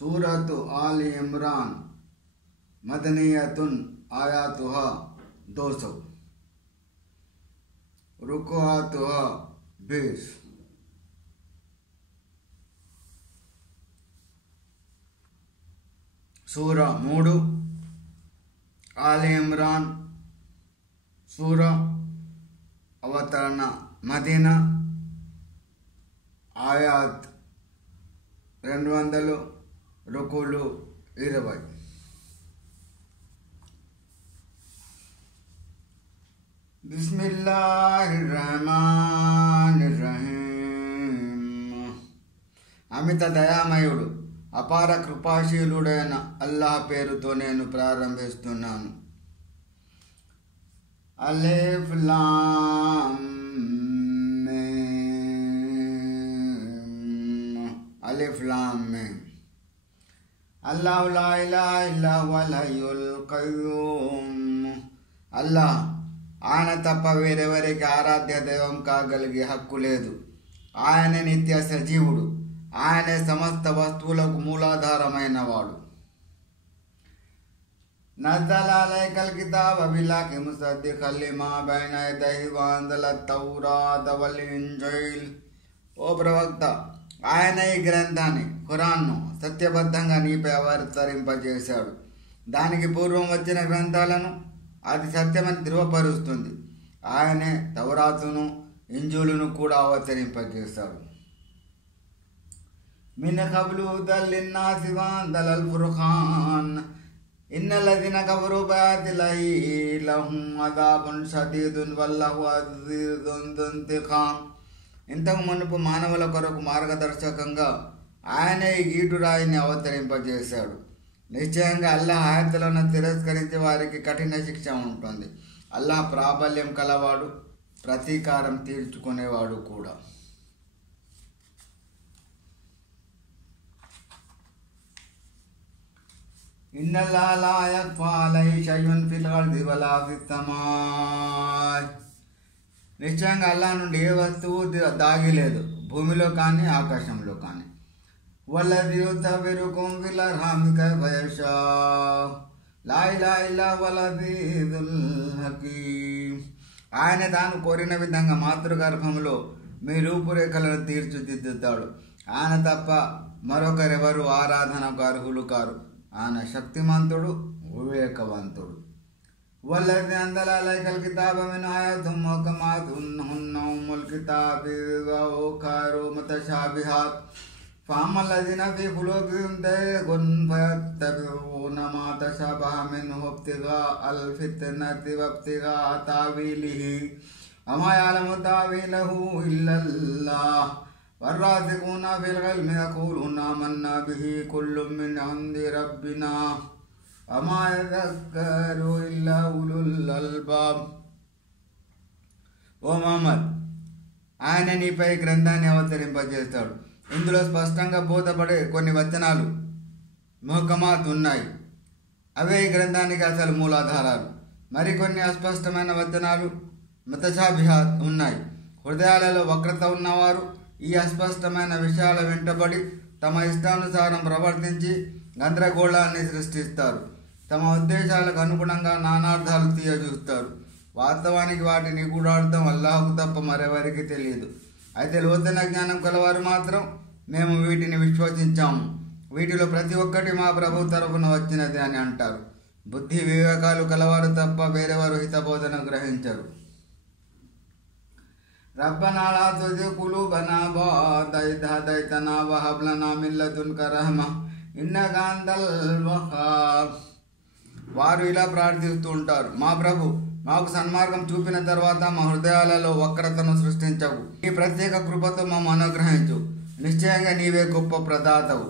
सूरत आल इमरान मदनियतुन आयातुहा 200 रुकुआतुहा 20। सूरा 3 आल इमरान सूरा అవతరణ మదీనా ఆయాత్ 200 రుకులు 20। బిస్మిల్లాహిర్ రహమానిర్ రహీం। అమిత దయామయుడు అపార కృపాశీలుడైన అల్లాహ్ పేరుతో నేను ప్రారంభిస్తున్నాను। అలిఫ్ లామ్ మీమ్। అలిఫ్ లామ్ మీమ్। అల్లాహు లా ఇలాహ ఇల్లా హువల్ హయ్యుల్ ఖయ్యూమ్। అల్లాహ్ ఆయన తప్ప వేరెవరికి ఆరాధ్య దైవం కాగలిగే హక్కు లేదు। ఆయన నిత్య సజీవుడు, ఆయనే సమస్త వస్తువులకు మూలాధారమైన వాడు। నజల అలైకల్ కితాబ బిల్హక్కి ముసద్దిఖన్ లిమా బైన యదైహి వఅంజల తౌరాత వల్ ఇంజీల్। ఓ ప్రవక్త, ఆయన ఈ గ్రంథాన్ని ఖురాన్ను సత్యబద్ధంగా నీపై అవతరింపజేశాడు। దానికి పూర్వం వచ్చిన గ్రంథాలను అది సత్యమని ధృవపరుస్తుంది। ఆయనే తౌరాతును ఇంజీలును కూడా అవతరింపజేశాడు। మిన్ ఖబ్లు హుదల్ లిన్నాసి వఅంజలల్ ఫుర్ఖాన్ ఇన్నల్లదీన కఫరు బిఆయాతిల్లాహి లహుం అదాబున్ షదీదున్ వల్లాహు అజీజున్ దుంతిఖాం। ఇంతకు మునుపు మానవుల కొరకు మార్గదర్శకంగా ఆయన ఈ గీటురాయిని అవతరింపజేశాడు। నిశ్చయంగా అల్లాహ్ ఆయతులను తిరస్కరించే వారికి కఠిన శిక్ష ఉంటుంది। అల్లాహ్ ప్రాబల్యం కలవాడు, ప్రతీకారం తీర్చుకునేవాడు కూడా। ఇన్నల్లాహ లా యఖ్ఫా అలైహి షైఉన్ ఫిల్ అర్ది వలా ఫిస్ సమాయ్। నిశ్చయంగా అల్లాహ్ నుండి ఏ వస్తువు దాగి లేదు, భూమిలో కానీ ఆకాశంలో కానీ। వల్లదీ యుసవ్విరుకుం ఫిల్ అర్హామి కైఫ యషా లా ఇలాహ ఇల్లా హువల్ అజీజుల్ హకీమ్। ఆయన తాను కోరిన విధంగా మాతృగర్భంలో మీ రూపురేఖలను తీర్చిదిద్దుతాడు। ఆయన తప్ప మరొకరెవరు ఆరాధనకు అర్హులు కారు। ఆయన శక్తిమంతుడు, వివేకవంతుడు। వల్లదీ అంజల అలైకల్ కితాబ మిన్హు ఆయాతుం ముహ్కమాతున్ హున్న ఉమ్ముల్ కితాబి వ ఉఖారు ముతషాబిహాత్ ఫఅమ్మల్లదీన ఫీ ఖులూబిహిమ్ జైగున్ ఫయత్తబిఊన మా తషాబహ మిన్హు ఇబ్తిగాఅల్ ఫిత్నతి వబ్తిగాఅ తావీలిహి వమా యఅలము తావీలహు ఇల్లల్లాహ్ والراسخون في العلم يقولون آمنا به كل من عند ربنا وما يذكر إلا أولو الألباب। ఓ మహమ్మద్, ఆయన నీపై గ్రంథాన్ని అవతరింపజేస్తాడు। ఇందులో స్పష్టంగా బోధపడే కొన్ని వచనాలు ముహకమాత్ ఉన్నాయి, అవే ఈ గ్రంథానికి అసలు మూలాధారాలు। మరికొన్ని అస్పష్టమైన వచనాలు ముతషాబిహాత్ ఉన్నాయి। హృదయాలలో వక్రత ఉన్నవారు ఈ అస్పష్టమైన విషయాల వెంటబడి తమ ఇష్టానుసారం ప్రవర్తించి గందరగోళాన్ని సృష్టిస్తారు। తమ ఉద్దేశాలకు అనుగుణంగా నానార్థాలు తీయజూస్తారు। వాస్తవానికి వాటి నిగూఢార్థం అల్లాహకు తప్ప మరెవరికి తెలియదు। అయితే లోతైన జ్ఞానం కలవారు మాత్రం మేము వీటిని విశ్వసించాము, వీటిలో ప్రతి ఒక్కటి మా ప్రభు తరపున వచ్చినది అని అంటారు। బుద్ధి వివేకాలు కలవారు తప్ప వేరెవరు హితబోధన గ్రహించరు। రబ్బనా లా తుజిగ్ కులూబనా బఅద ఇద్ హదైతనా వహబ్ లనా మిన్ లదున్క రహ్మా ఇన్నక అంతల్ వహాబ్। వారు ఇలా ప్రార్థిస్తూ ఉంటారు, మా ప్రభు, మాకు సన్మార్గం చూపిన తర్వాత మా హృదయాలలో వక్రతను సృష్టించవు, ఈ ప్రత్యేక కృపతో మమ్మ అనుగ్రహించు, నిశ్చయంగా నీవే గొప్ప ప్రదాతవు।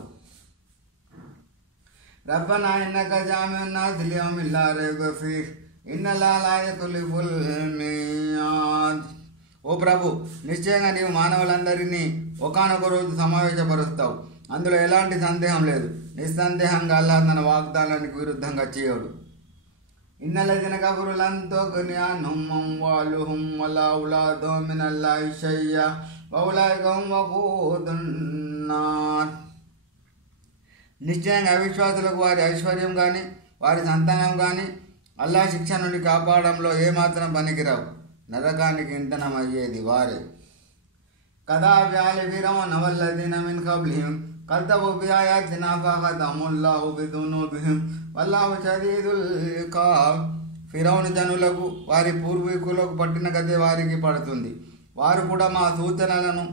రబ్బనా ఇన్నక జామిఉన్ నాస్ లియౌమిన్ లా రైబ ఫీహ్ ఇన్నల్లాహ లా యుఖ్లిఫుల్ మియాద్। ఓ ప్రభు, నిశ్చయంగా నీవు మానవులందరినీ ఒకానొక రోజు సమావేశపరుస్తావు, అందులో ఎలాంటి సందేహం లేదు। నిస్సందేహంగా అల్లాహ్ తన వాగ్దానానికి విరుద్ధంగా చేయడు। ఇన్నల్లదీన కఫరు లన్ తుగ్ని అన్హుమ్ అమ్వాలుహుమ్ వలా ఔలాదుహుమ్ మినల్లాహి షై'అన్ వఉలైక హుమ్ వఖూదున్ నార్। నిశ్చయంగా అవిశ్వాసులకు వారి ఐశ్వర్యం కానీ వారి సంతానం కానీ అల్లా శిక్ష నుండి కాపాడంలో ఏమాత్రం పనికిరావు. నరకానికి ఇంధనం అయ్యేది వారే. కదా వ్యాలి ఫిరౌన వల్లదీన మిన్ ఖబ్లిహిం కద్దబు బిఆయాతినా ఫఅఖదహుముల్లాహు బిదునూబిహిం వల్లాహు షదీదుల్ ఇకాబ్. ఫిరౌను జనులకు వారి పూర్వీకులకు పట్టిన గతే వారికి పడుతుంది. వారు కూడా మా సూచనలను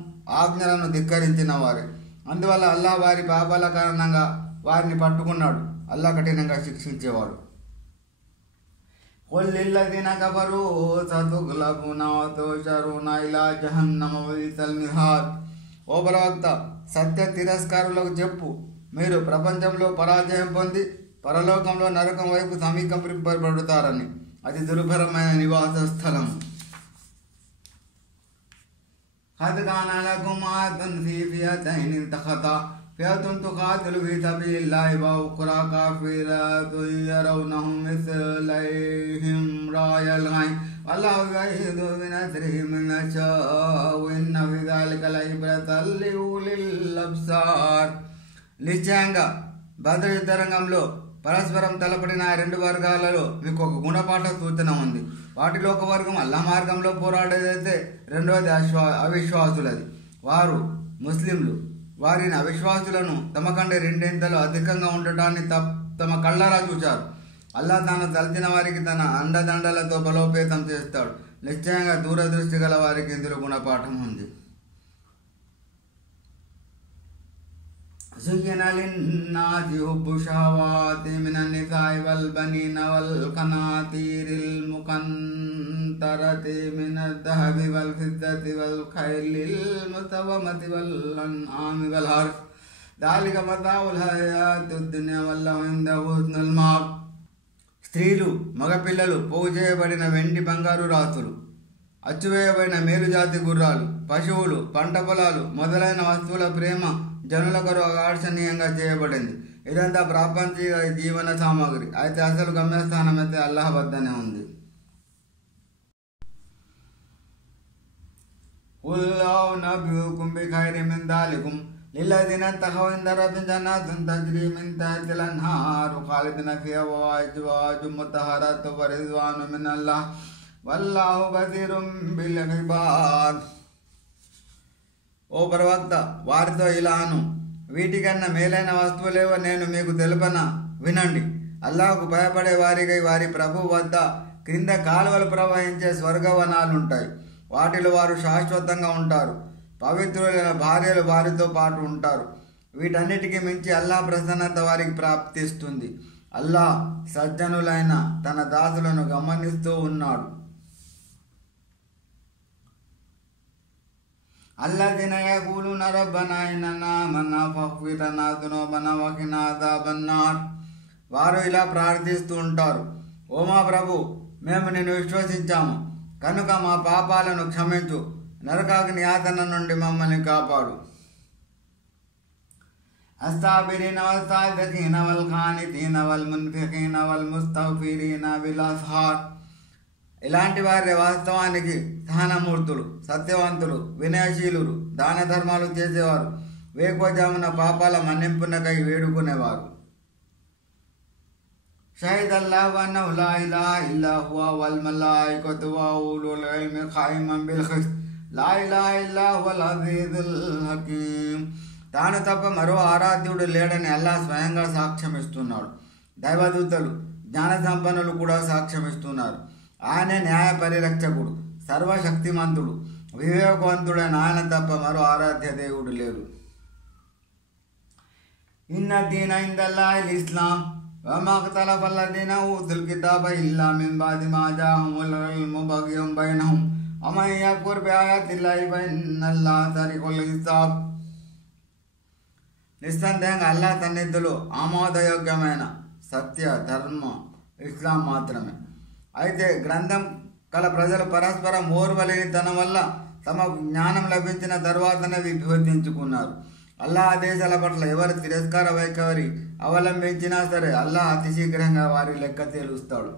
ఆజ్ఞలను ధిక్కరించిన వారే. అందువల్ల అల్లాహ్ వారి పాపాల కారణంగా వారిని పట్టుకున్నాడు. అల్లాహ్ కఠినంగా శిక్షించేవాడు. قل للذين كفروا ستغلبون وتحشرون إلى جهنم وبئس المهاد. ఓ ప్రవక్త, సత్య తిరస్కారులకు చెప్పు, మీరు ప్రపంచంలో పరాజయం పొంది పరలోకంలో నరకం వైపు సమీకరింపబడతారని. అది దుర్భరమైన నివాస స్థలం. قد كان لكم آية في فئتين التقتا فئة تقاتل في سبيل الله وأخرى كافرة يرونهم مثليهم رأي العين والله يؤيد بنصره من يشاء إن في ذلك لعبرة لأولي الأبصار. నిశ్చయంగా బద్ర్ యుద్ధ రంగంలో పరస్పరం తలపడిన ఆ రెండు వర్గాలలో మీకు ఒక గుణపాఠ సూచన ఉంది. వాటిలో ఒక వర్గం అల్లా మార్గంలో పోరాడేదైతే రెండవది అవిశ్వాసులది. వారు ముస్లింలు వారిని అవిశ్వాసులను తమ కంటే రెండింతలు అధికంగా ఉండటాన్ని తమ కళ్ళరా చూచారు. అల్లా తాను తలచిన వారికి తన అండదండలతో బలోపేతం చేస్తాడు. నిశ్చయంగా దూరదృష్టి గల వారికి ఇందులో గుణపాఠం ఉంది. زين للناس حب الشهوات من النساء والبنين والقناطير المقنطرة من الذهب والفضة والخيل المسومة والأنعام والحرث ذلك متاع الحياة الدنيا والله عنده حسن المآب. స్త్రీలు మగపిల్లలు పోగు చేయబడిన వెండి బంగారు రాసులు, అచ్చువేయబడిన మేలుజాతి గుర్రాలు, పశువులు, పంట పొలాలు మొదలైన వస్తువుల ప్రేమ జనుల కొరకు ఆకర్షణీయంగా చేయబడింది. ఇదంతా ప్రాపంచిక జీవన సామాగ్రి. అయితే అసలు గమ్యస్థానం అయితే అల్లాహ్ వద్దనే ఉంది. قل أنبئكم بخير من ذلكم للذين اتقوا عند ربهم جنات تجري من تحتها الأنهار خالدين فيها وأزواج مطهرة ورضوان من الله والله بصير بالعباد. ఓ ప్రవక్త, వారితో ఇలాను, వీటికన్నా మేలైన వస్తువులేవో నేను మీకు తెలుపన, వినండి. అల్లాహకు భయపడే వారికై వారి ప్రభు వద్ద క్రింద కాలువలు ప్రవహించే స్వర్గవనాలుంటాయి. వాటిలో వారు శాశ్వతంగా ఉంటారు. పవిత్రులైన భార్యలు వారితో పాటు ఉంటారు. వీటన్నిటికీ మించి అల్లాహ్ ప్రసన్నత వారికి ప్రాప్తిస్తుంది. అల్లాహ్ సజ్జనులైన తన దాసులను గమనిస్తూ ఉన్నాడు. الذين يقولون ربنا إننا آمنا فاغفر لنا ذنوبنا وقنا عذاب النار. వారు ఇలా ప్రార్థిస్తూ ఉంటారు, ఓ మా ప్రభు, మేము నిన్ను విశ్వసించాము కనుక మా పాపాలను క్షమించు, నరకాగ్ని యాతన నుండి మమ్మల్ని కాపాడు. అస్తాబిరీన వస్తాదికీన వల్ ఖానితీన వల్ మున్ఫికీన వల్ ముస్తగ్ఫిరీన బిల్ అస్హార్. ఇలాంటి వారి వాస్తవానికి సహనమూర్తులు, సత్యవంతులు, వినయశీలురు, దాన ధర్మాలు చేసేవారు, వేకువజామున పాపాల మన్నింపునకై వేడుకునేవారు. షహీదల్లాహు అన్నహు లా ఇలాహ ఇల్లా హువ వల్ మలాయికతు వ ఉలుల్ ఇల్మి ఖాయిమన్ బిల్ ఖిస్ట్ లా ఇలాహ ఇల్లా హువల్ అజీజుల్ హకీం. తాను తప్ప మరో ఆరాధ్యుడు లేడని అల్లాహ్ స్వయంగా సాక్ష్యమిస్తున్నాడు. దైవదూతలు, జ్ఞాన సంపన్నులు కూడా సాక్ష్యమిస్తున్నారు. ఆయన న్యాయ పరిరక్షకుడు, సర్వశక్తిమంతుడు, వివేకవంతుడైన ఆయన తప్ప మరో ఆరాధ్య దేవుడు లేడు. ఇన్న దీన ఇందల్లాహిల్ ఇస్లాం వమా ఇఖ్తలఫ అల్లదీన ఊతుల్ కితాబ ఇల్లా మిన్ బాది మా జాఅహుముల్ ఇల్ము బగ్యన్ బైనహుం వమన్ యక్ఫుర్ బిఆయాతిల్లాహి ఫఇన్నల్లాహ సరీఉల్ హిసాబ్. నిస్సందేహంగా అల్లాహ్ సన్నిధిలో ఆమోదయోగ్యమైన సత్య ధర్మ ఇస్లాం మాత్రమే. అయితే గ్రంథం కల ప్రజలు పరస్పరం ఓర్వలేనితనం వల్ల తమకు జ్ఞానం లభించిన తర్వాతనే విభేదించుకున్నారు. అల్లాహ్ ఆదేశాల పట్ల ఎవరు తిరస్కార వైఖరి అవలంబించినా సరే అల్లాహ్ అతి శీఘ్రంగా వారి లెక్క తేలుస్తాడు.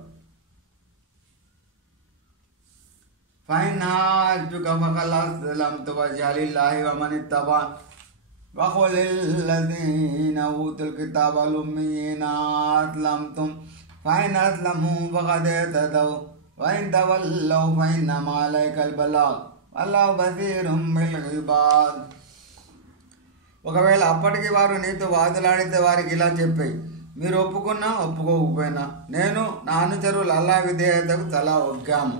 Fine హాజుక ఫఖల్ అస్లమ్తు వజ్హలిల్లాహి woman ఇత్తబా وقل للذين أوتوا الكتاب الأميين أسلمتم فإن أسلموا فقد اهتدوا وإن تولوا فإنما عليك البلاغ والله بصير بالعباد. ఒకవేళ అప్పటికి వారు నీతో వాదులాడితే వారికి ఇలా చెప్పాయి, మీరు ఒప్పుకున్నా ఒప్పుకోకపోయినా నేను నా అనుచరులు అల్లా విధేయతకు తల ఒగ్గాము.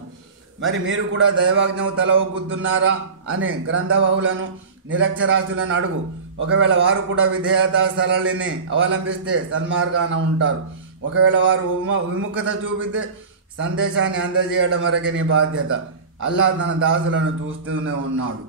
మరి మీరు కూడా దైవాజ్ఞకు తల ఒగ్గుతున్నారా అని గ్రంథవహులను నిరక్షరాస్యులను అడుగు. ఒకవేళ వారు కూడా విధేయత సరళిని అవలంబిస్తే సన్మార్గాన ఉంటారు. ఒకవేళ వారు విముఖత చూపితే సందేశాన్ని అందజేయడం వరకే నీ బాధ్యత. అల్లాహ్ తన దాసులను చూస్తూనే ఉన్నాడు.